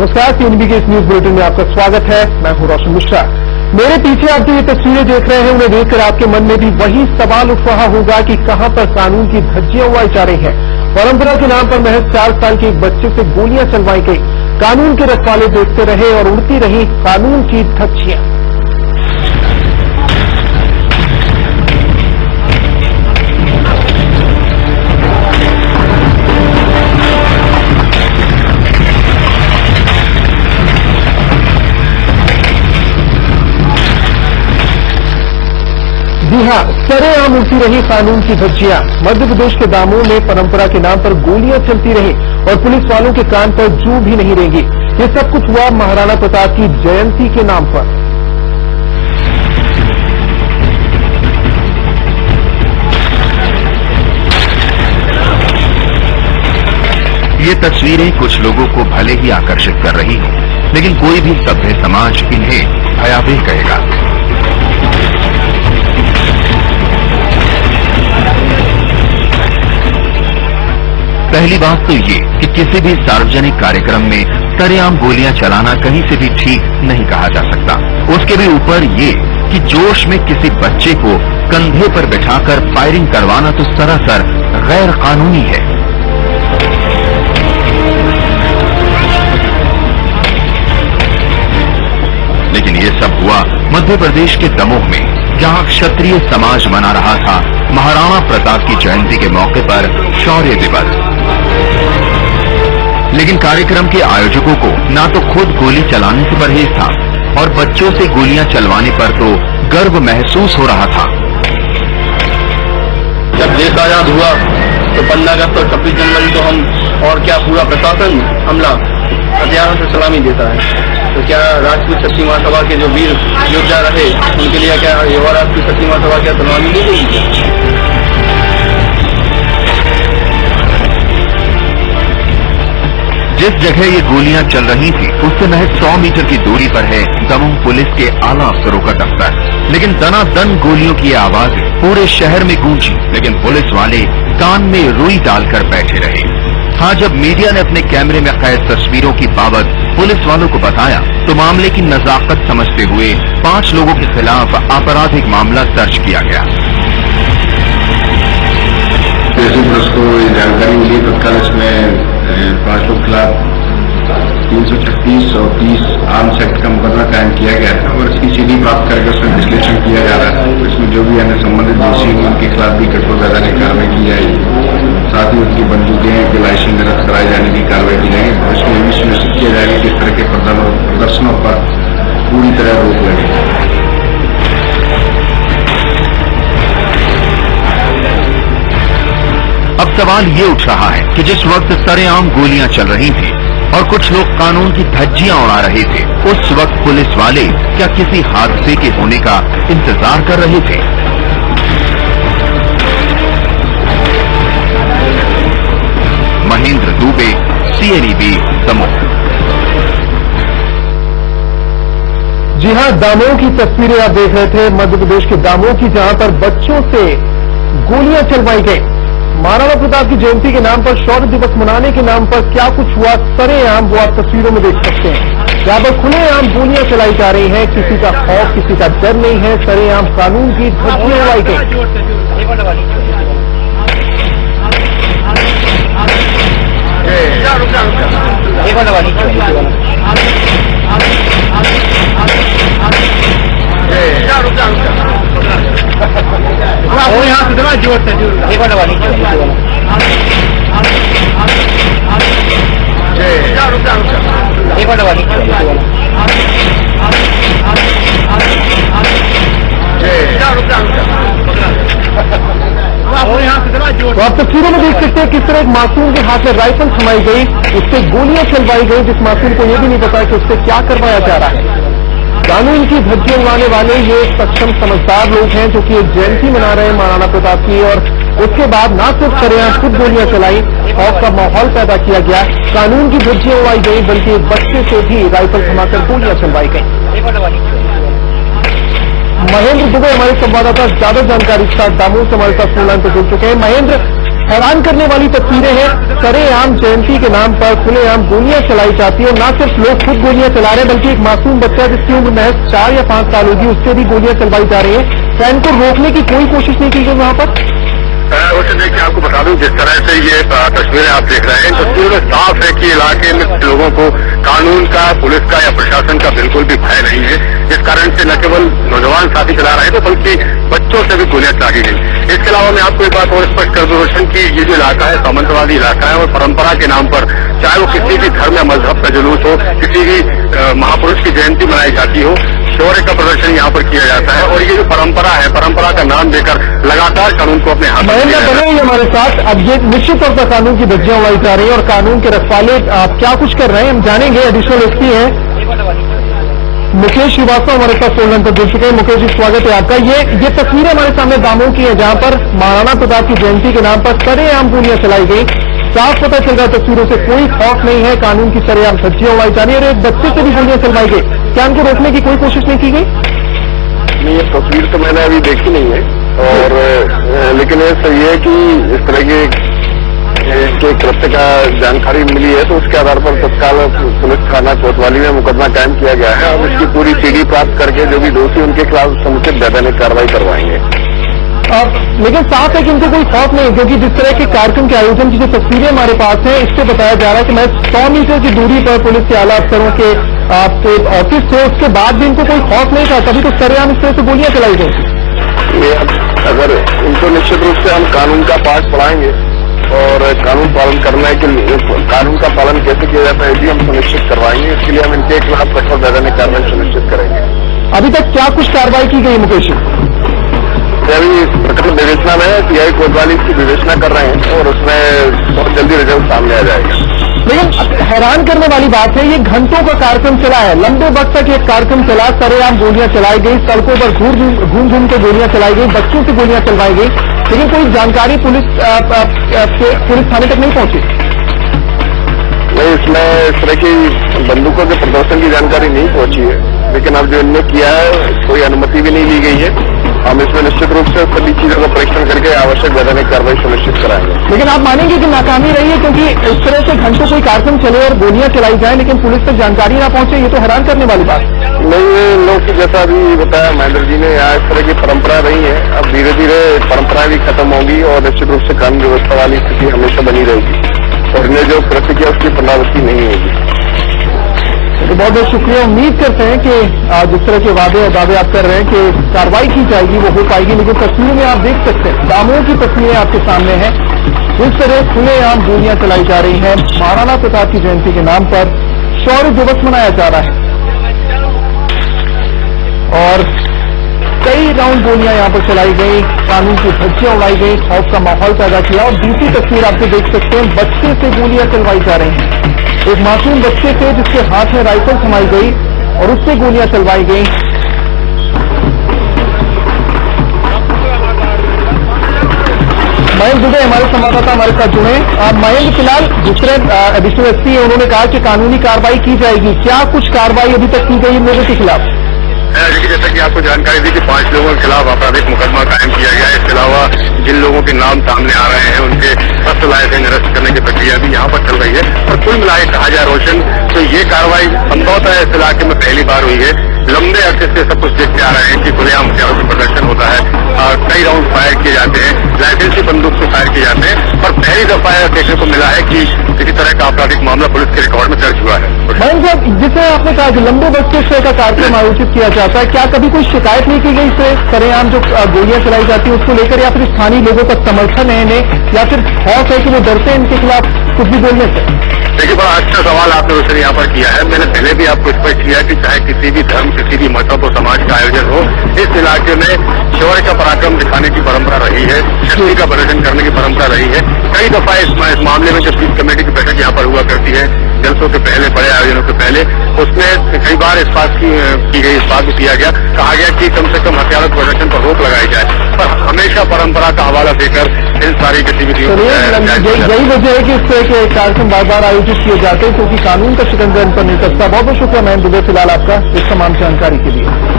नमस्कार, टीएनबी के इस न्यूज बुलेटिन में आपका स्वागत है। मैं हूं रोशन मिश्रा। मेरे पीछे आप जो ये तस्वीरें देख रहे हैं, उन्हें देखकर आपके मन में भी वही सवाल उठ रहा होगा कि कहां पर कानून की धज्जियां उड़ाई जा रही हैं। परंपरा के नाम पर महज 4 साल के एक बच्चे से गोलियां चलवाई गई। कानून के रखवाले देखते रहे और उड़ती रही कानून की धज्जियां। जी हां, सरेआम उड़ती रही कानून की धज्जियां। मध्य प्रदेश के दामोह में परंपरा के नाम पर गोलियां चलती रही और पुलिस वालों के कान पर जू भी नहीं रेंगी। ये सब कुछ हुआ महाराणा प्रताप की जयंती के नाम पर। ये तस्वीरें कुछ लोगों को भले ही आकर्षित कर रही हों, लेकिन कोई भी सभ्य समाज इन्हें भयावह कहेगा। पहली बात तो ये कि किसी भी सार्वजनिक कार्यक्रम में सरेआम गोलियां चलाना कहीं से भी ठीक नहीं कहा जा सकता। उसके भी ऊपर ये कि जोश में किसी बच्चे को कंधे पर बिठाकर फायरिंग करवाना तो सरासर गैर कानूनी है। लेकिन ये सब हुआ मध्य प्रदेश के दमोह में, जहां क्षत्रिय समाज मना रहा था महाराणा प्रताप की जयंती के मौके पर शौर्य दिवस। लेकिन कार्यक्रम के आयोजकों को ना तो खुद गोली चलाने से परहेज था और बच्चों से गोलियां चलवाने पर तो गर्व महसूस हो रहा था। जब देश आजाद हुआ तो 15 अगस्त और 26 जनवरी को हम और क्या पूरा प्रशासन हमला हथियारों से सलामी देता है। तो क्या राजपूत शक्ति महासभा के जो वीर योद्धा रहे, उनके लिए क्या युवा राजपूत शक्ति महासभा क्या सलामी नहीं देगी? जिस जगह ये गोलियां चल रही थी उससे महज 100 मीटर की दूरी पर है दमोह पुलिस के आला अफसरों का दफ्तर। लेकिन दनादन गोलियों की आवाज पूरे शहर में गूंजी, लेकिन पुलिस वाले कान में रुई डालकर बैठे रहे। हाँ, जब मीडिया ने अपने कैमरे में कैद तस्वीरों की बाबत पुलिस वालों को बताया तो मामले की नजाकत समझते हुए 5 लोगों के खिलाफ आपराधिक मामला दर्ज किया गया। पुलिस को जानकारी मिली तत्काल इसमें 5 लोग खिलाफ 336 और 30 आर्म्स एक्ट का मुकदमा कायम किया गया था और इसकी सीडी प्राप्त करके उसमें विश्लेषण किया जा रहा है। इसमें जो भी अन्य संबंधित दोषी हैं उनके खिलाफ भी कठोर वैधानिक कार्रवाई की जाएगी। साथ ही उनकी बंदूकें के लाइसेंस निरस्त कराए जाने की कार्रवाई की जाएगी और इसमें यह भी सुनिश्चित किया जाएगा कि इस तरह के प्रदर्शनों पर पूरी तरह रोक लगे। अब सवाल ये उठ रहा है कि जिस वक्त सरेआम गोलियां चल रही थी और कुछ लोग कानून की धज्जियां उड़ा रहे थे, उस वक्त पुलिस वाले क्या किसी हादसे के होने का इंतजार कर रहे थे? महेंद्र दुबे, CNEB, दमोह। जी हां, दामोह की तस्वीरें आप देख रहे थे, मध्य प्रदेश के दामोह की, जहां पर बच्चों से गोलियां चलवाई गई। महाराणा प्रताप की जयंती के नाम पर, शौर्य दिवस मनाने के नाम पर क्या कुछ हुआ सरेआम, वो आप तस्वीरों में देख सकते हैं। जहां पर खुलेआम गोलियां चलाई जा रही हैं, किसी का खौफ, किसी का डर नहीं है। सरेआम कानून की धज्जियां उड़ाई गई। यहाँ से जरा जोर से तो आप तस्वीरों में देख सकते हैं किस तरह एक मासूम के हाथ में राइफल थमाई गई, उससे गोलियां चलवाई गई, जिस मासूम को यह भी नहीं पता कि उससे क्या करवाया जा रहा है। कानून की धज्जियां उड़ाने वाले ये सक्षम समझदार लोग हैं जो कि एक जयंती मना रहे हैं महाराणा प्रताप की, और उसके बाद न सिर्फ सरेआम खुद गोलियां चलाई, खौफ का माहौल पैदा किया गया, कानून की धज्जियां उड़ाई गई, बल्कि एक बच्चे से भी राइफल थमाकर गोलियां चलवाई गई। महेंद्र दुबे हमारे संवाददाता ज्यादा जानकारी के साथ दामोह से हमारे साथ फोन लाइन पर जुड़ चुके हैं। महेंद्र, हैरान करने वाली तस्वीरें हैं। सरेआम जयंती के नाम पर खुलेआम गोलियां चलाई जाती है और न सिर्फ लोग खुद गोलियां चला रहे हैं बल्कि एक मासूम बच्चा जिसकी उम्र महज 4 या 5 साल होगी उससे भी गोलियां चलवाई जा रही है। क्या इनको रोकने की कोई कोशिश नहीं की गई वहां पर? वैसे देखिए, आपको बता दूं, जिस तरह से ये तस्वीरें आप देख रहे हैं, तस्वीरों में साफ है कि इलाके में लोगों को कानून का, पुलिस का या प्रशासन का बिल्कुल भी भय नहीं है। जिस कारण से न केवल नौजवान साथी चला रहे थे बल्कि बच्चों से भी गोलियां चलाई गई। इसके अलावा मैं आपको एक बात और स्पष्ट कर दूं रोशन की ये जो इलाका है सामंतवादी इलाका है और परंपरा के नाम पर चाहे वो किसी भी धर्म या मजहब का जुलूस हो, किसी भी महापुरुष की जयंती मनाई जाती हो, शौर्य का प्रदर्शन यहाँ पर किया जाता है। और ये जो परंपरा है, परंपरा का नाम देकर लगातार कानून को अपने हाथ में बने हमारे साथ। अब ये निश्चित तौर पर कानून की धज्जियां उड़ाई जा रही है और कानून के रखवाले आप क्या कुछ कर रहे हैं हम जानेंगे। एडिशनल एसपी हैं मुकेश श्रीवास्तव हमारे साथ फोन लाइन पर जुड़ चुके हैं। मुकेश जी, स्वागत है आपका। ये तस्वीरें हमारे सामने दामों की है जहां पर महाराणा प्रताप की जयंती के नाम पर सरेआम गोलियां चलाई गई। साफ पता चल रहा है तस्वीरों से कोई खौफ नहीं है, कानून की सरेआम धज्जियां उड़ाई जा रही है और एक बच्चे से भी गोलियां चलवाई गई। क्या उनको रोकने की कोई कोशिश नहीं की गई? नहीं, ये तस्वीर तो मैंने अभी देखी नहीं है और लेकिन ये सही है कि इस तरह के कृत्य का जानकारी मिली है तो उसके आधार पर तत्काल पुलिस थाना कोतवाली में मुकदमा कायम किया गया है और इसकी पूरी सीडी प्राप्त करके जो भी दोषी उनके खिलाफ समुचित वैधानिक कार्रवाई करवाएंगे। लेकिन साफ है कि उनको कोई खौफ नहीं, क्योंकि जिस तरह के कार्यक्रम के आयोजन की जो तस्वीरें हमारे पास हैं इससे बताया जा रहा है कि मैं 100 मीटर की दूरी पर पुलिस के आला अफसरों के ऑफिस थे, उसके बाद भी इनको कोई खौफ नहीं था, तभी तो सरेआम इस तरह से गोलियां चलाई गई। अगर इनको निश्चित रूप से हम कानून का पाठ पढ़ाएंगे और कानून पालन करने के लिए कानून का पालन कैसे किया जाता है ये भी हम सुनिश्चित करवाएंगे। इसके लिए हम इनके खिलाफ कठोर वैधानिक कार्रवाई सुनिश्चित करेंगे। अभी तक क्या कुछ कार्रवाई की गई मुकेश? अभी प्रकरण विवेचना में सीआई कोतवाली इसकी विवेचना कर रहे हैं और उसमें बहुत जल्दी रिजल्ट सामने आ जाएगा। लेकिन हैरान करने वाली बात है, ये घंटों का कार्यक्रम चला है, लंबे वक्त तक एक कार्यक्रम चला, सरेआम गोलियां चलाई गई, सड़कों पर घूम घूम के गोलियां चलाई गई, बच्चों से गोलियां चलवाई गई, लेकिन कोई जानकारी पुलिस थाने तक नहीं पहुंची। नहीं, इसमें इस तरह की बंदूकों के प्रदर्शन की जानकारी नहीं पहुंची है, लेकिन अब जो इनने किया है कोई अनुमति भी नहीं ली गई है। हम इसमें निश्चित रूप से सभी चीजों का परीक्षण करके आवश्यक वैधानिक कार्रवाई सुनिश्चित कराएंगे। लेकिन आप मानेंगे कि नाकामी रही है, क्योंकि इस तरह से घंटों कोई कार्यक्रम चले और गोलियां चलाई जाए लेकिन पुलिस तक जानकारी ना पहुंचे, ये तो हैरान करने वाली बात नहीं है। लोग की जैसा अभी बताया महेंद्र जी ने, यहाँ इस तरह की परंपरा रही है, अब धीरे धीरे परंपराएं भी खत्म होगी और निश्चित रूप से कानून व्यवस्था वाली स्थिति हमेशा बनी रहेगी और इन्हें जो कृत्य किया उसकी पुनरावृत्ति नहीं होगी। तो बहुत बहुत शुक्रिया। उम्मीद करते हैं कि जिस तरह के वादे और दावे आप कर रहे हैं कि कार्रवाई की जाएगी वो हो पाएगी, लेकिन तस्वीरों में आप देख सकते हैं, दामों की तस्वीरें आपके सामने हैं। इस तरह खुलेआम गोलियां चलाई जा रही हैं। महाराणा प्रताप की जयंती के नाम पर शौर्य दिवस मनाया जा रहा है और कई राउंड गोलियां यहां पर चलाई गई, कानून की धज्जियां उड़ाई गई, खौफ का माहौल पैदा किया। और दूसरी तस्वीर आपको देख सकते हैं, बच्चे से गोलियां चलवाई जा रही हैं। एक मासूम बच्चे थे जिसके हाथ में राइफल थमाई गई और उससे गोलियां चलवाई गई। मयंक दुबे हमारे संवाददाता हमारे साथ जुड़े। मयंक, फिलहाल दूसरे एडिशनल एसपी है, उन्होंने कहा कि कानूनी कार्रवाई की जाएगी। क्या कुछ कार्रवाई अभी तक की गई इन लोगों के खिलाफ? देखिए, जैसा कि आपको जानकारी दी कि 5 लोगों के खिलाफ आपराधिक मुकदमा कायम किया गया है। इसके अलावा जिन लोगों के नाम सामने आ रहे हैं उनके शस्त्र लाइसेंस निरस्त करने की प्रक्रिया भी यहाँ पर चल रही है। और कुल मिलाकर कहा जाए रोशन, तो ये कार्रवाई संभवतः इस इलाके में पहली बार हुई है। लंबे अरसे से सब कुछ देखते आ रहे हैं कि खुलेआम हथियारों का प्रदर्शन होता है, कई राउंड फायर किए जाते हैं, लाइसेंसी बंदूक से फायर किए जाते हैं, पर पहली दफा देखने को मिला है कि किसी तरह का आपराधिक मामला पुलिस के रिकॉर्ड में दर्ज हुआ है। मयंक साहब, जिसे आपने कहा कि लंबे वक्त से इस तरह का कार्यक्रम आयोजित किया जाता है, क्या कभी कोई शिकायत नहीं की गई इससे? सरेआम जो गोलियां चलाई जाती है उसको लेकर, या फिर स्थानीय लोगों का समर्थन है इन्हें, या फिर खौफ है कि वो डरते हैं इनके खिलाफ कुछ भी बोलने से? देखिए, बड़ा अच्छा सवाल आपने रोशन यहाँ पर किया है। मैंने पहले भी आपको स्पष्ट किया कि चाहे किसी भी धर्म, किसी भी मजहब और समाज का आयोजन हो, इस इलाके में शौर्य का पराक्रम दिखाने की परंपरा रही है, शक्ति का प्रदर्शन करने की परंपरा रही है। कई दफा इस मामले में जब पीस कमेटी की बैठक यहाँ पर हुआ करती है जलसों के पहले, बड़े आयोजनों के पहले, उसमें कई बार इस बात की गई, इस बात को किया गया, कहा गया कि कम से कम हथियारों के प्रदर्शन पर रोक लगाई जाए, पर हमेशा परंपरा का हवाला देकर इन सारी गतिविधियों यही वजह है कि इस तरह के कार्यक्रम बार बार आयोजित किए जाते हैं, क्योंकि कानून का शिकंजा इन पर नहीं कसता। बहुत बहुत शुक्रिया मयंक दुबे फिलहाल आपका इस तमाम जानकारी के लिए।